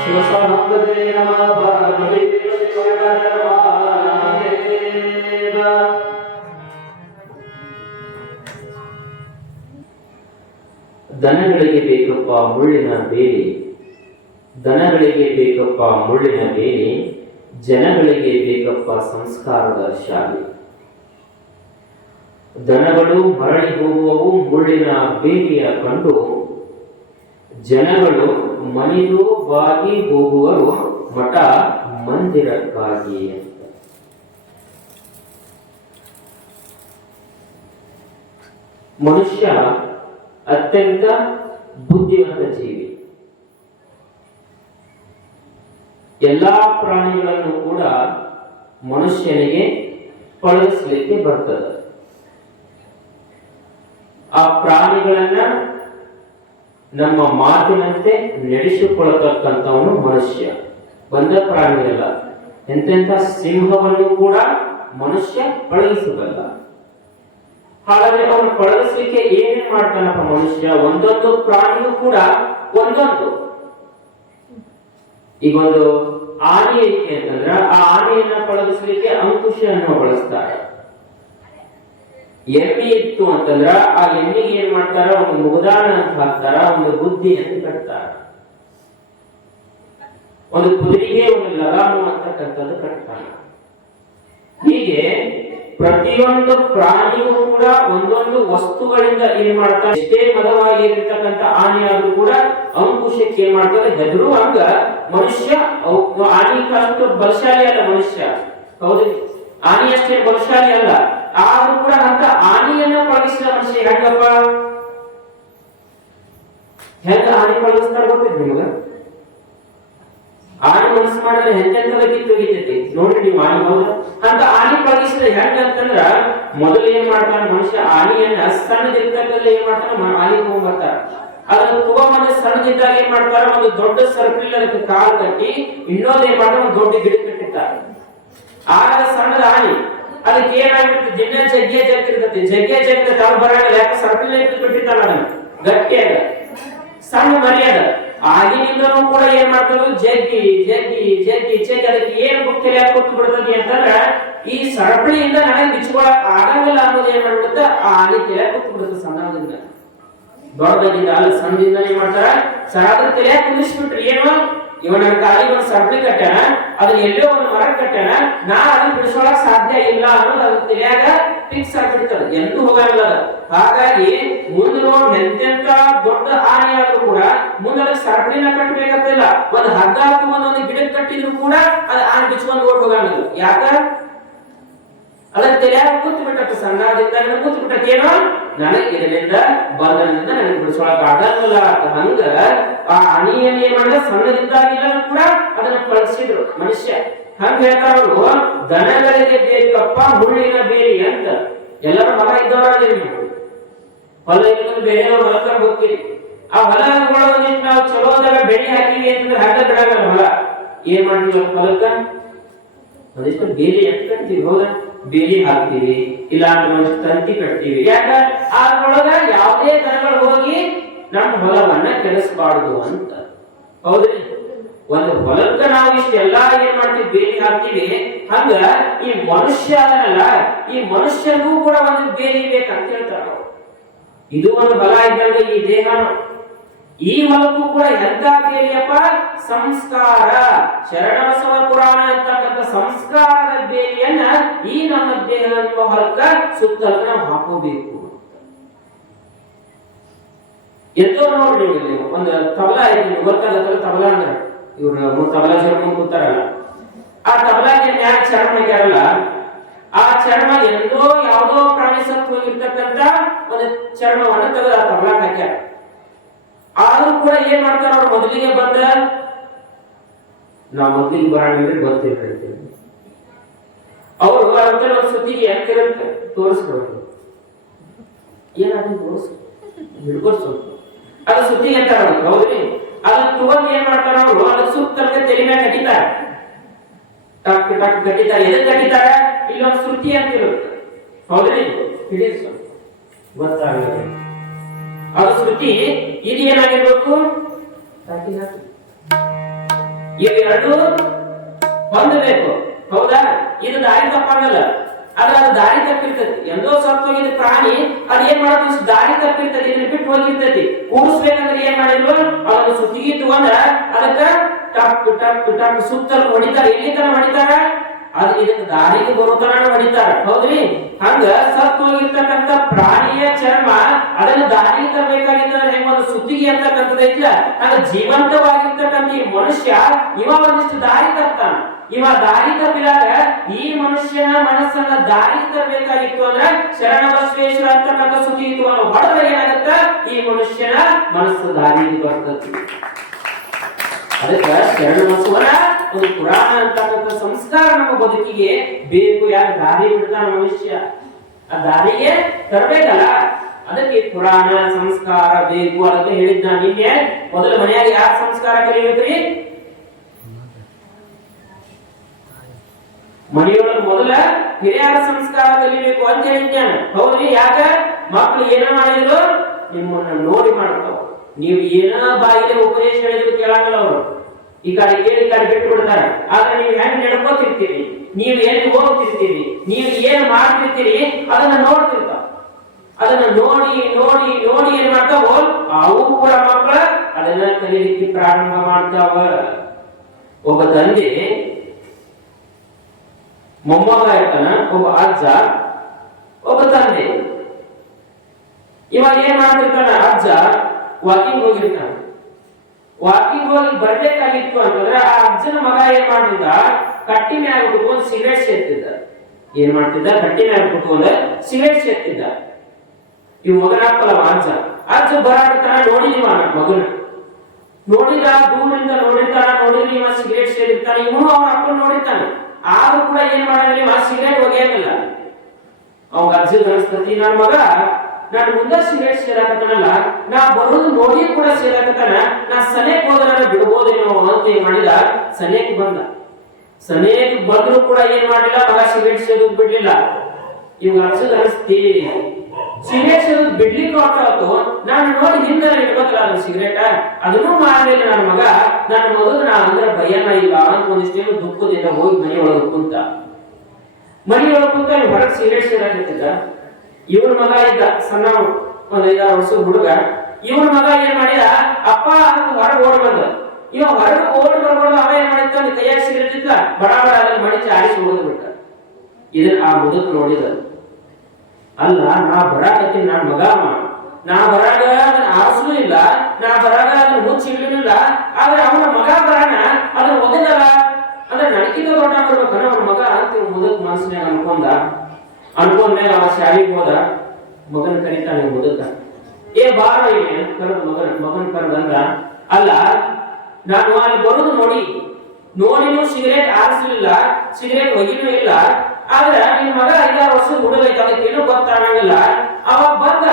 ಶಿವಸಾನಂದದೇ ನಮಃ ಪಾರ್ವತೀ ದನಗಳಿಗೆ ಬೇಕಪ್ಪ ಮುಳ್ಳಿನ ಬೇಲಿ, ದನಗಳಿಗೆ ಬೇಕಪ್ಪ ಮುಳ್ಳಿನ ಬೇಲಿ, ಜನಗಳಿಗೆ ಬೇಕಪ್ಪ ಸಂಸ್ಕಾರದ ಶಾಲೆ. ದನಗಳು ಮರಳಿ ಹೋಗುವವು ಮುಳ್ಳಿನ ಬೇಲಿಯ ಕಂಡು, ಜನಗಳು ಮನಿದು ಬಾಗಿ ಹೋಗುವರು ಮಠ ಮಂದಿರಕ್ಕಾಗಿ ಅಂತ. ಮನುಷ್ಯ ಅತ್ಯಂತ ಬುದ್ಧಿವಂತ ಜೀವಿ. ಎಲ್ಲಾ ಪ್ರಾಣಿಗಳನ್ನು ಕೂಡ ಮನುಷ್ಯನಿಗೆ ಪಳಗಿಸ್ಲಿಕ್ಕೆ ಬರ್ತದೆ. ಆ ಪ್ರಾಣಿಗಳನ್ನ ನಮ್ಮ ಮಾತಿನಂತೆ ನಡೆಸಿಕೊಳ್ಳತಕ್ಕಂಥವನು ಮನುಷ್ಯ. ಬಂದ ಪ್ರಾಣಿಗಳಲ್ಲ, ಎಂತೆಂಥ ಸಿಂಹವನ್ನು ಕೂಡ ಮನುಷ್ಯ ಪಳಗಿಸಬಲ್ಲ. ಹಾಗಾದ್ರೆ ಅವನು ಪಳಗಿಸ್ಲಿಕ್ಕೆ ಏನೇನ್ ಮಾಡ್ತಾನಪ್ಪ ಮನುಷ್ಯ? ಒಂದೊಂದು ಪ್ರಾಣಿಯೂ ಕೂಡ ಒಂದೊಂದು. ಈಗ ಒಂದು ಆನೆ ಐತೆ ಅಂತಂದ್ರ ಆ ಆನೆಯನ್ನ ಪಳಗಿಸ್ಲಿಕ್ಕೆ ಅಂಕುಶವನ್ನು ಬಳಸ್ತಾರೆ. ಎಮ್ಮೆ ಇತ್ತು ಅಂತಂದ್ರ ಆ ಎಮ್ಮಿಗೆ ಏನ್ ಮಾಡ್ತಾರ? ಒಂದು ಮುಗದಾನ ಅಂತ ಹಾಕ್ತಾರ, ಒಂದು ಬುದ್ಧಿ ಅಂತ ಕಟ್ತಾರ. ಒಂದು ಕುದುರೆಗೆ ಒಂದು ಲಗಾಮು ಅಂತಕ್ಕಂಥದ್ದು ಕಟ್ತಾರ. ಹೀಗೆ ಪ್ರತಿಯೊಂದು ಪ್ರಾಣಿಯೂ ಕೂಡ ಒಂದೊಂದು ವಸ್ತುಗಳಿಂದ ಏನ್ ಮಾಡ್ತಾರೆ? ಎಷ್ಟೇ ಮದವಾಗಿರ್ತಕ್ಕಂಥ ಆನೆ ಆದ್ರೂ ಕೂಡ ಅಂಕುಶಕ್ಕೆ ಏನ್ ಮಾಡ್ತಾರೆ? ಹೆದರುವಂಗ ಮನುಷ್ಯ ಆನೆ ಅಷ್ಟು ಬಲಶಾಲಿ ಅಲ್ಲ ಮನುಷ್ಯ. ಹೌದು, ಆನೆ ಅಷ್ಟೇ ಬಲಶಾಲಿ ಅಲ್ಲ. ಆದ್ರೂ ಕೂಡ ಅಂತ ಆನೆಯನ್ನ ಪಳಗಿಸಿದ ಮನುಷ್ಯ ಹೆಂಗಪ್ಪ? ಹೆಂಗ ಆನೆ ಪಳಗಿಸ್ತಾರ ಗೊತ್ತಿಲ್ಲ ನಿಮಗ? ಆನೆ ಮನಸ್ಸು ಮಾಡಿದ್ರೆ ಹೆಂತೆಂತ ಕಿತ್ತೋಗಿತೈತಿ ನೋಡ್ರಿ ನೀವು. ಆನೆ ಹೌದು ಅಂತ ಆನೆ ಪಳಗಿಸಿದ ಹೆಂಗ ಅಂತಂದ್ರ, ಮೊದಲು ಏನ್ ಮಾಡ್ತಾನ ಮನುಷ್ಯ? ಆನೆಯನ್ನ ಸಣ್ಣದಿರ್ತಕ್ಕಲ್ಲ ಏನ್ ಮಾಡ್ತಾನ? ಆನೆ ತಗೊಂಡ್ಬರ್ತಾರ. ಅದನ್ನ ತಗೊಂಬಂದ ಸಣ್ಣದಿದ್ದಾಗ ಏನ್ ಮಾಡ್ತಾರ? ಒಂದು ದೊಡ್ಡ ಸರ್ಪಿಲ್ ಅದಕ್ಕೆ ಕಾಲು ಕಟ್ಟಿ ಇನ್ನೊಂದು ಏನ್ ಮಾಡ್ತಾರ? ಒಂದು ದೊಡ್ಡ ಗಿಡ ಕಟ್ಟಿರ್ತಾರೆ. ಆಗ ಸಣ್ಣದ ಆನೆ ಅದಕ್ಕೆ ಏನಾಗಿರುತ್ತೆ? ದಿನ ಜಗ್ಗೆ ಜಗ್ತಿರ್ತೈತಿ. ಜಗ್ಗೆ ಜಗ್ಗ ತಾವು ಬರಾಗಲ್ಲ. ಯಾಕೆ? ಸರ್ಪಿಲ್ ಕಟ್ಟಿರ್ತಾನ ಅದನ್ನ ಗಟ್ಟಿಯಾಗ. ಸಣ್ಣ ಮರ್ಯಾದ ಆಗಿನಿಂದನೂ ಕೂಡ ಏನ್ ಮಾಡ್ತಾರೆ? ಜಗ್ಗಿ ಜಗ್ಗಿ ಜಗ್ಗಿ ಜಗ್ಗಿ ಅದಕ್ಕೆ ಏನ್ ಗುಪ್ತಲೆ ಕೂತು ಬಿಡ್ತದೆ ಅಂತಂದ್ರ, ಈ ಸರಪಳಿಯಿಂದ ನನಗೆ ಬಿಚ್ಕೊಳಕ್ ಆಗಂಗಿಲ್ಲ ಅನ್ನೋದು ಏನ್ ಮಾಡ್ಬಿಡುತ್ತೆ? ಆ ಆನೆ ತಲೆ ಕೂತು ಬಿಡುತ್ತೆ. ಸಣ್ಣದಿಂದ ದೊಡ್ಡದಾಗಿಂದ ಅಲ್ಲ, ಸಣ್ಣದಿಂದ ಏನ್ ಮಾಡ್ತಾರ? ಸರಾದ್ರ ತಲೆ ಕುದಿಸ್ಬಿಟ್ರಿ. ಏನು ಇವನ ಕಾಲಿಗೆ ಒಂದು ಸರಪಳಿ ಕಟ್ಟಾನ, ಅದನ್ನ ಎಲ್ಲೋ ಒಂದು ಮರ ಕಟ್ಟಾನ, ನಾ ಅದನ್ನ ಬಿಡಿಸೋಳಕ್ ಸಾಧ್ಯ ಇಲ್ಲ ಅನ್ನೋದು ಅದ್ರ ತಲೆಯಾಗ ಫಿಕ್ಸ್ ಆಗ್ಬಿಡ್ತದೆ, ಎಂದೂ ಹೋಗಲ್ಲ. ಹಾಗಾಗಿ ಮುಂದೆ ನೋಡಿ ಎಂತೆಂತ ದೊಡ್ಡ ಆನೆ ಆದ್ರೂ ಕೂಡ ಮುಂದೆ ಅದಕ್ಕೆ ಸರಪಳಿನ ಕಟ್ಟಬೇಕಾಗ್ತಿಲ್ಲ. ಒಂದು ಹಗ್ಗ ಹಾಕೊಂಡು ಒಂದು ಗಿಡಕ್ಕೆ ಕಟ್ಟಿದ್ರು ಕೂಡ ಅದು ಆನೆ ಬಿಚ್ಕೊಂಡು ಓಡ್ ಹೋಗಂಗಿಲ್ಲ. ಯಾಕ? ಅದನ್ನ ತಲೆಯಾಗ ಕೂತು ಬಿಟ್ಟಕ್ಕೆ, ಸಣ್ಣದಿಂದ ಕೂತು ಬಿಟ್ಟಕ್ಕೆ. ಏನೋ ನನಗೆ ಇದರಿಂದ ಬಂಧನದಿಂದ ನನಗೆ ಬಿಡಿಸೋಳಕ್ ಆಗಲ್ಲ. ಹಂಗ ಆ ಆನೆಯನ್ನು ಏನ್ ಮಾಡಿದ? ಸಣ್ಣದಿದ್ದಾಗಿಲ್ಲ ಕೂಡ ಅದನ್ನ ಪಳಗಿಸಿದ್ರು ಮನುಷ್ಯ. ಹಂಗ ಹೇಳ್ತಾರ ಅವರು, ದನಗಳಿಗೆ ಬೇಕಪ್ಪ ಮುಳ್ಳಿನ ಬೇಲಿ ಅಂತ. ಎಲ್ಲರೂ ಹೊಲ ಇದ್ದವರಾಗಿ ಹೊಲ ಇಲ್ಲಂದ್ರೆ ಬೇರೆ ಹೊಲಕ್ಕ ಹೋಗ್ತೀರಿ. ಆ ಹೊಲಗಳೊಂದಿಟ್ಟು ನಾವು ಚಲೋದಾಗ ಬೆಳೆ ಹಾಕಿವಿ ಅಂತಂದ್ರೆ ಹಗ್ಗ ಬಿಡಾಗಲ್ಲ. ಹೊಲ ಏನ್ ಮಾಡ್ತೀವಿ? ಹೊಲಕ್ಕ ಒಂದಿಷ್ಟು ಬೇಲಿ ಎತ್ಕೊಂತೀವಿ. ಹೌದಾ? ಬೇಲಿ ಹಾಕ್ತಿವಿ, ಇಲ್ಲ ಅಂದ್ರೆ ತಂತಿ ಕಟ್ತೀವಿ. ಯಾಕ? ಅದ್ರೊಳಗ ಯಾವುದೇ ದನಗಳು ಹೋಗಿ ನಮ್ಮ ಹೊಲವನ್ನ ಕೆಡಿಸಬಾರ್ದು ಅಂತ. ಹೌದ್ರಿ? ಒಂದು ಹೊಲಕ್ಕ ನಾವು ಇಷ್ಟೆಲ್ಲಾ ಏನ್ ಮಾಡ್ತೀವಿ? ಬೇಲಿ ಹಾಕ್ತಿವಿ. ಹಂಗ ಈ ಮನುಷ್ಯ ಅದನ್ನಲ್ಲ, ಈ ಮನುಷ್ಯನಿಗೂ ಕೂಡ ಒಂದು ಬೇಲಿ ಬೇಕಂತ ಹೇಳ್ತಾರ. ಇದು ಒಂದು ಹೊಲ ಇದ್ದಂಗೆ ಈ ದೇಹ. ಈ ಹೊಲಕ್ಕೂ ಕೂಡ ಎಂತ ಬೇಲಿಯಪ್ಪ? ಸಂಸ್ಕಾರ. ಶರಣಬಸವ ಪುರಾಣ ಅಂತಕ್ಕಂಥ ಸಂಸ್ಕಾರದ ಬೇಲಿಯನ್ನ ಈ ನಮ್ಮ ದೇಹ ಹೊಲಕ್ಕ ಸುತ್ತಲ ನಾವು ಹಾಕೋಬೇಕು. ಎದ್ದೋ ನೋಡ್ರಿ, ಒಂದು ತಬಲಾ ಐತಿ, ಗೊತ್ತಾಗತ್ತಲ್ಲ ತಬಲಾ ಅಂದ್ರೆ? ಇವ್ರು ತಬಲಾ ಚರ್ಮ ಕೂತಾರಲ್ಲ, ಆ ತಬಲಾಗೆ ಮ್ಯಾಗ ಚರ್ಮ ಹಾಕ್ಯಾರಲ್ಲ, ಆ ಚರ್ಮ ಎಂದೋ ಯಾವುದೋ ಪ್ರಾಣಿ ಸತ್ತು ಹೋಗಿರ್ತಕ್ಕಂಥ ಒಂದು ಚರ್ಮವನ್ನ ತೆಗೆದು ಆ ತಬಲಾಗ ಹಾಕ್ಯಾರ. ಆದ್ರೂ ಕೂಡ ಏನ್ ಮಾಡ್ತಾರ ಅವ್ರು? ಮೊದಲಿಗೆ ಬಂದ ನಾವು ಮೊದಲಿಗೆ ಬರೋಣ ಗೊತ್ತಿಲ್ಲ ಹೇಳ್ತೇವೆ. ಅವರು ಅಂತ ಒಂದು ಸುದ್ದಿಗೆ ಎಂತಿರುತ್ತೆ ತೋರಿಸ್ಕೊಡ್ಬೇಕು. ಏನಾದ್ರು ತೋರಿಸ್ ಹಿಡ್ಕೊಡ್ಸು ಅದು ಸುದ್ದಿಗೆ ಅಂತ. ಹೌದ್ರಿ? ಅದನ್ನ ತಗೊಂಡು ಏನ್ ಮಾಡ್ತಾರ ಅವರು? ಅದ್ರ ಸುತ್ತಲಕ ತಲೆ ಮೇಲೆ ಕಟ್ಟಿತಾರ. ಟಕ್ ಟಕ್ ಕಟ್ಟಿತಾರೆ. ಎದಕ್ ಕಟ್ಟಿತಾರ? ಇಲ್ಲೊಂದು ಶ್ರುತಿ ಅಂತ ಇರುತ್ತೆ. ಹೌದ್ರಿ? ಹಿಡಿಸು ಗೊತ್ತಾಗಲ್ಲ. ಅದು ಶ್ರುತಿ, ಇದು ಏನಾಗಿರ್ಬೇಕು, ಇವೆರಡು ಹೊಂದಬೇಕು. ಹೌದಾ? ಇದು ದಾರಿ ತಪ್ಪಾಗಲ್ಲ, ಆದ್ರೆ ಅದು ದಾರಿ ತಪ್ಪಿರ್ತೈತಿ. ಎಂದೋ ಸತ್ತೋಗಿದ ಪ್ರಾಣಿ ಅದ್ ಏನ್ ಮಾಡಬೇಕು, ದಾರಿ ತಪ್ಪಿರ್ತೈತಿ, ಇದನ್ನ ಬಿಟ್ಟು ಹೋಗಿರ್ತೈತಿ. ಕೂಡಿಸ್ಬೇಕಂದ್ರೆ ಏನ್ ಮಾಡಿದ್ರು, ಅದನ್ನು ಸುತ್ತಿಗೆ ತಗೊಂಡ ಅದಕ್ಕ ಟಪ್ ಟಪ್ ಟಪ್ ಸುತ್ತಲು ಹೊಡಿತಾರ. ಎಲ್ಲಿ ತನ ಹೊಡಿತಾರ, ಅದು ಇದಕ್ಕೆ ದಾರಿಗೆ ಬರೋ ತರ ಹೊಡಿತಾರ. ಹೌದ್ರಿ? ಹಂಗ ಸತ್ತು ಹೋಗಿರ್ತಕ್ಕಂಥ ಪ್ರಾಣಿಯ ಚರ್ಮ ಅದನ್ನ ದಾರಿಗೆ ತರಬೇಕಾಗಿತ್ತಂದ್ರೆ ಹೆಂಗ ಒಂದು ಸುತ್ತಿಗೆ ಅಂತಕ್ಕಂಥದ್ದು ಐತಿಲ್ಲ, ಆಗ ಜೀವಂತವಾಗಿರ್ತಕ್ಕಂಥ ಈ ಮನುಷ್ಯ ಇವ ಒಂದಿಷ್ಟು ದಾರಿ ತಪ್ತಾನ. ಇವ ದಾರಿ ತಪ್ಪಿದಾಗ ಈ ಮನುಷ್ಯನ ಮನಸ್ಸನ್ನ ದಾರಿ ತರಬೇಕಾಗಿತ್ತು ಅಂದ್ರೆ ಶರಣ ಬಸವೇಶ್ವರ ಅಂತಕ್ಕಂಥ ಸುತ್ತಿಗೆ ತಗೊಂಡು ಹೊಡೆದ್ರೆ ಏನಾಗತ್ತ, ಈ ಮನುಷ್ಯನ ಮನಸ್ಸು ದಾರಿಗೆ ಬರ್ತದೆ. ಅದಕ್ಕೆ ಶರಣ ಬಸವನ ಒಂದು ಪುರಾಣ ಅಂತಕ್ಕಂಥ ಸಂಸ್ಕಾರ ನಮ್ಮ ಬದುಕಿಗೆ ಬೇಕು. ಯಾಕೆ ದಾರಿ ಬಿಡ್ತಾನ ಮನುಷ್ಯ, ಆ ದಾರಿಗೆ ತರಬೇಕಲ್ಲ, ಅದಕ್ಕೆ ಪುರಾಣ ಸಂಸ್ಕಾರ ಬೇಕು. ಅದಕ್ಕೆ ಹೇಳಿದ್ದ ನಿನ್ನೆ, ಮೊದಲ ಮನೆಯಾಗ ಯಾರ ಸಂಸ್ಕಾರ ಕಲಿಬೇಕ್ರಿ, ಮನೆಯೊಳಗೆ ಮೊದಲ ಹಿರಿಯರ ಸಂಸ್ಕಾರ ಕಲಿಬೇಕು ಅಂತ ಹೇಳಿದ್ದಾನ. ಹೌದ್ರಿ? ಯಾಕ, ಮಕ್ಕಳು ಏನ ಮಾಡಿದ್ರು ನಿಮ್ಮನ್ನ ನೋಡಿ ಮಾಡ್ತಾವ. ನೀವು ಏನ ಬಾಯಿಗೆ ಉಪದೇಶ ಹೇಳಿದ್ರು ಕೇಳಾಗಲ್ಲ ಅವರು. ಈ ಕಡೆ ಕೇಳಿ ಈ ಕಡೆ ಬಿಟ್ಟು ಬಿಡ್ತಾರೆ. ಆದ್ರೆ ನೀವು ಹೆಂಗ್ ನಡ್ಕೋತಿರ್ತೀರಿ, ನೀವು ಎಲ್ಲಿ ಹೋಗ್ತಿರ್ತೀರಿ, ನೀವು ಏನ್ ಮಾಡ್ತಿರ್ತೀರಿ ಅದನ್ನ ನೋಡ್ತಿರ್ತಾವ. ಅದನ್ನ ನೋಡಿ ನೋಡಿ ನೋಡಿ ಏನ್ ಮಾಡ್ತಾವ, ಅವು ಕೂಡ ಮಕ್ಕಳ ಅದನ್ನ ಕಲಿಲಿಕ್ಕೆ ಪ್ರಾರಂಭ ಮಾಡ್ತಾವ. ಒಬ್ಬ ತಂದೆ ಮೊಮ್ಮಗ ಇರ್ತಾನ, ಒಬ್ಬ ಅಜ್ಜ, ಒಬ್ಬ ತಂದೆ. ಇವಾಗ ಏನ್ ಮಾಡ್ತಿರ್ತಾನ, ಅಜ್ಜ ವಾಕಿಂಗ್ ಹೋಗಿರ್ತಾನ. ವಾಕಿಂಗ್ ಹೋಗಿ ಬರ್ಬೇಕಾಗಿತ್ತು ಅಂತಂದ್ರೆ ಆ ಅಜ್ಜನ ಮಗ ಏನ್ ಮಾಡ್ತಿದ್ದ, ಕಟ್ಟಿ ಮ್ಯಾಗ ಕುತ್ಕೊಂಡು ಸಿಗರೇಟ್ ಸೇರ್ತಿದ್ದ. ಏನ್ ಮಾಡ್ತಿದ್ದ, ಕಟ್ಟಿ ಮ್ಯಾಗ ಕುತ್ಕೊಂಡು ಸಿಗರೇಟ್ ಸೇರ್ತಿದ್ದ. ಇವ್ ಮಗನಾಗ್ತಲ್ಲ ಅಜ್ಜ, ಅಜ್ಜ ಬರಾಡ್ತಾನ, ನೋಡಿದೀವ ಮಗನ, ನೋಡಿದ ದೂರದಿಂದ ನೋಡಿರ್ತಾನ, ನೋಡಿದ್ರೆ ಇವ ಸಿಗರೇಟ್ ಸೇರಿರ್ತಾನೆ, ಇವನು ಅವ್ನ ಅಪ್ಪನ ನೋಡಿರ್ತಾನೆ. ಆದ್ರೂ ಕೂಡ ಏನ್ ಮಾಡಿದ್ರೆ ಆ ಸಿಗರೇಟ್ ಒಗೆಯಲ್ಲ. ಅವಾಗ ಅಜ್ಜ ಅನಿಸ್ತತಿ, ನನ್ನ ಮಗ ನಾನು ಮುಂದೆ ಸಿಗರೇಟ್ ಸೇರಾಕತ್ತಾನಲ್ಲ, ನಾ ಬರೋದು ನೋಡಿ ಕೂಡ ಸೇರಾಕತ್ತಾನ, ನಾ ಸನೇಕ್ ಹೋದ್ರ ಬಿಡ್ಬೋದೇನೋ ಅಂತ ಏನ್ ಮಾಡಿದ, ಸನೇಕ್ ಬಂದ. ಸನೇಕ್ ಬಂದ್ರು ಕೂಡ ಏನ್ ಮಾಡಿಲ್ಲ, ಮಗ ಸಿಗರೇಟ್ ಸೇರೋದು ಬಿಡ್ಲಿಲ್ಲ. ಇವಾಗ ಅಜ್ಜದ ಅನಿಸ್ತಿ, ಸಿಗರೇಟ್ ಸೇರೋದು ಬಿಡ್ಲಿಕ್ಕೆ ಹೊರಟಾತು, ನಾನು ನೋಡಿ ಹಿಂದೆ ಇಡ್ಬೇಕಲ್ಲ ಅದನ್ನ ಸಿಗರೇಟ, ಅದನ್ನೂ ಮಾಡಲಿಲ್ಲ ನನ್ನ ಮಗ. ನನ್ನ ಮಗು ನಾ ಅಂದ್ರೆ ಭಯನ ಇಲ್ಲ ಅಂತ ಒಂದಿಷ್ಟೇನು ದುಃಖದಿಂದ ಹೋಗಿ ಮನೆಯೊಳಗೆ ಕುಂತ. ಮನೆಯೊಳಗೆ ಕುಂತ ಹೊರಗೆ ಸಿಗರೇಟ್ ಸೇರಾಕತ್ತಿದ್ದ. ಇವನ ಮಗ ಇದ್ದ ಸಣ್ಣ, ಒಂದ್ 5-6 ವರ್ಷದ ಹುಡುಗ. ಇವನ ಮಗ ಏನ್ ಮಾಡಿದ, ಅಪ್ಪ ಅಂತ ಹೊರಗೆ ಓಡ್ ಬಂದ. ಇವ ಹೊರಗೆ ಓಡಿ ಬರ್ಬೋದು, ಅವ ಏನ್ ಮಾಡಿತ್ತ, ಕೈಯಾಗ ಸಿಗರೇಟ್ ಇತ್ತ, ಬಡ ಬಡ ಅದನ್ನ ಮಡಿಸಿ ಆರಿಸಿ ಹೋದ್ ಬಿಟ್ಟ. ಇದನ್ನ ಆ ಮುದುಕ್ ನೋಡಿದ. ಅಲ್ಲ, ನಾ ಬರಾಕತ್ತೀನಿ, ನಾನ್ ಮಗ, ನಾ ಬರಾಗ ಅದನ್ನ ಆರಿಸಲೂ ಇಲ್ಲ, ನಾ ಬರಾಗ ಅದನ್ನ ಮುಚ್ಚಿಡ್ಲಿಲ್ಲ, ಆದ್ರೆ ಅವನ ಮಗ ಬರಾನ ಅದನ್ನ ಒದಗಲ್ಲ ಅಂದ್ರೆ ನನಗಿಂತ ದೊಡ್ಡ ಬರ್ಬೇಕನ್ನ ಅವನ ಮಗ ಅಂತ ಮುದುಕ್ ಮನಸ್ಸಿನಾಗ ಅನ್ಕೊಂಡ್ಮೇಲೆ ಅವ ಶಾಲೆಗೆ ಹೋದ. ಮಗನ ಕರೀತಾನೆ ಮುದುಕ, ಏ ಬಾರ ಇಲ್ಲಿ ಅಂತ ಕರೆದು ಮಗನ ಕರೆದಂದ್ರ, ಅಲ್ಲ ನಾನು ಅಲ್ಲಿ ಬರುದು ನೋಡಿನೂ ಸಿಗರೇಟ್ ಆರಿಸಲಿಲ್ಲ, ಸಿಗರೇಟ್ ಒಗಿನೂ ಇಲ್ಲ, ಆದ್ರೆ ನಿನ್ ಮಗ 5-6 ವರ್ಷದ ಹುಡುಗ ಐತೆ, ಅದಕ್ಕೆ ಏನೂ ಗೊತ್ತಾಗಂಗಿಲ್ಲ. ಅವ ಬಂದ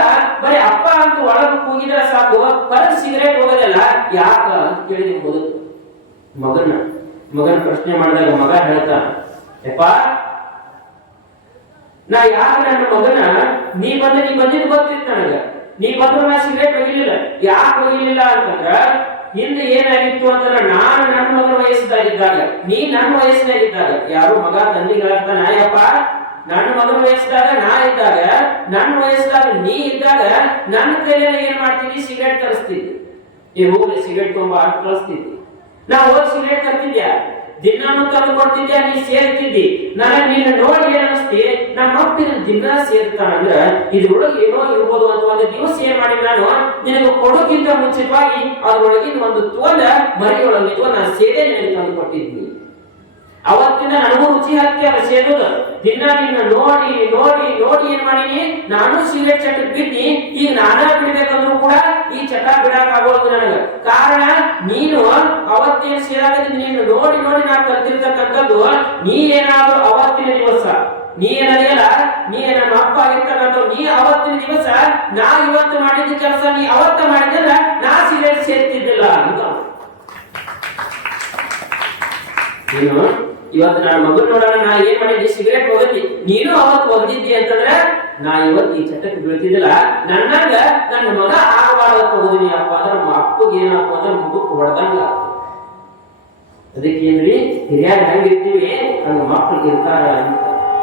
ಬರೀ ಅಪ್ಪ ಅಂತ ಒಳಗೆ ಕೂಗಿದ್ರೆ ಸಾಕು, ಹೊರಗೆ ಸಿಗರೇಟ್ ಹೋಗೋದಿಲ್ಲ, ಯಾಕ ಅಂತ ಕೇಳಿದ ಮುದುಕ. ಮಗನ ಪ್ರಶ್ನೆ ಮಾಡಿದಾಗ ಮಗ ಹೇಳ್ತಾನ, ಯಪ್ಪ ನಾ ಯಾಕೆ ನನ್ನ ಮಗನ ನೀ ಬಂದಿದ್ದು ಗೊತ್ತಿತ್ತು ನನಗ, ನೀ ಬಂದ್ರು ನಾ ಸಿಗರೇಟ್ ಒಗಿಲಿಲ್ಲ. ಯಾಕೆ ಒಗಿಲಿಲ್ಲ ಅಂತಂದ್ರ ಹಿಂದೆ ಏನಾಗಿತ್ತು ಅಂತಂದ್ರ ನಾನು ನನ್ನ ಮಗನ ವಯಸ್ಸಿದಾಗಿದ್ದಾಗ, ನೀ ನನ್ನ ವಯಸ್ಸಿನಾಗಿದ್ದಾಗ, ಯಾರು ಮಗ ತಂದಿಗೆ ಹೇಳ್ತಾನ, ಯಪ್ಪ ನನ್ನ ಮಗನ ವಯಸ್ಸಿದಾಗ ನಾ ಇದ್ದಾಗ, ನನ್ನ ವಯಸ್ಸಿದಾಗ ನೀ ಇದ್ದಾಗ ನನ್ನ ಕೈಯಲ್ಲಿ ಏನ್ ಮಾಡ್ತಿದ್ದಿ, ಸಿಗರೇಟ್ ತರಿಸ್ತಿದ್ದಿ. ಈ ಹೋಗ್ಲಿ ಸಿಗರೇಟ್ ತುಂಬಾ ಆಟ ಕಳಿಸ್ತಿದ್ದಿ. ನಾ ಹೋಗಿ ಸಿಗರೇಟ್ ತರ್ತಿದ್ಯಾ, ದಿನಾನು ತಂದು ಕೊಡ್ತಿದ್ಯಾ, ನೀ ಸೇರ್ತಿದ್ದಿ. ನನಗೆ ನಿನ್ನ ನೋಡಿ ಏನ್ ಅನಿಸ್ತಿ, ನಮ್ಮ ಅಪ್ಪ ದಿನ ಸೇರ್ತಾನಂದ್ರ ಇದ್ರೊಳಗೆ ಏನೋ ಇರ್ಬೋದು ಅಂತ ಒಂದು ದಿವಸ ಏನ್ ಮಾಡಿ ನಾನು ನಿನಗೆ ಕೊಡೋಕ್ಕಿಂತ ಮುಂಚಿತವಾಗಿ ಅದ್ರೊಳಗಿನ ಒಂದು ತೋಲ ಮರಿಯೊಳಗಿದ್ವ ನಾ ಸೇದೆ ನಿನಗೆ ತಂದು ಕೊಟ್ಟಿದ್ನಿ. ಅವತ್ತಿನ ನನಗೂ ರುಚಿ ಹತ್ತಿ ಅದ ಸೇದೋದು. ದಿನ ನಿನ್ನ ನೋಡಿ ನೋಡಿ ನೋಡಿ ಏನ್ ಮಾಡೀನಿ, ನಾನು ಸಿಗರೇಟ್ ಚಟಕ್ಕೆ ಬಿದ್ದಿ. ಈಗ ನಾನಾ ಬಿಡ್ಬೇಕಂದ್ರೂ ಕೂಡ ಈ ಚಟ ಬಿಡಕ್ ಆಗೋದು ನನಗ. ಕಾರಣ ನೀನು ಅವತ್ತೇನು ಸೇರಾಗತ್ತೆ, ನೀನು ನೋಡಿ ನೋಡಿ ನಾ ಕಲ್ತಿರ್ತಕ್ಕಂಥದ್ದು. ನೀ ಏನಾದ್ರು ಅವತ್ತಿನ ದಿವಸ ನೀ ಏನಲ್ಲ, ನೀ ನನ್ನ ಅಪ್ಪ ಆಗಿರ್ತಕ್ಕಂಥ ನೀ ಅವತ್ತಿನ ದಿವಸ ನಾ ಇವತ್ತು ಮಾಡಿದ ಕೆಲಸ ನೀ ಅವತ್ತ ಮಾಡಿದ್ರ ನಾ ಸಿಗರೇಟ್ ಸೇರ್ತಿದ್ದಿಲ್ಲ ಅಂತ. ನೀನು ಇವತ್ತು ನನ್ನ ಮಗನ್ ನೋಡೋಣ, ನಾ ಏನ್ ಮಾಡಿದ್ದಿ, ಸಿಗರೇಟ್ ಹೋಗತಿ, ನೀನು ಅವತ್ತು ಒದ್ದಿದ್ದಿ ಅಂತಂದ್ರೆ ನಾ ಇವತ್ತು ಈ ಚಟಕ್ಕೆ ಬೀಳ್ತಿದ್ದಿಲ್ಲ. ನನ್ನ ಮಗ ಆಗುವ ಕಾಲಕ್ಕೆ ಹೋದಿನಿ ಅಪ್ಪ ಅಂದ್ರೆ ಮಕ್ಕಳಿಗೆ ಏನಪ್ಪ ಅಂದ್ರೆ ಮುಖಕ್ಕೆ ಹೊಡೆದಂಗ ಅದಕ್ಕೇನ್ರಿ ಹಿರಿಯಾಗ ಹೆಂಗಿರ್ತೀವಿ ಹಂಗ ಮಕ್ಕಳು ಇರ್ತಾರ ಅಂತ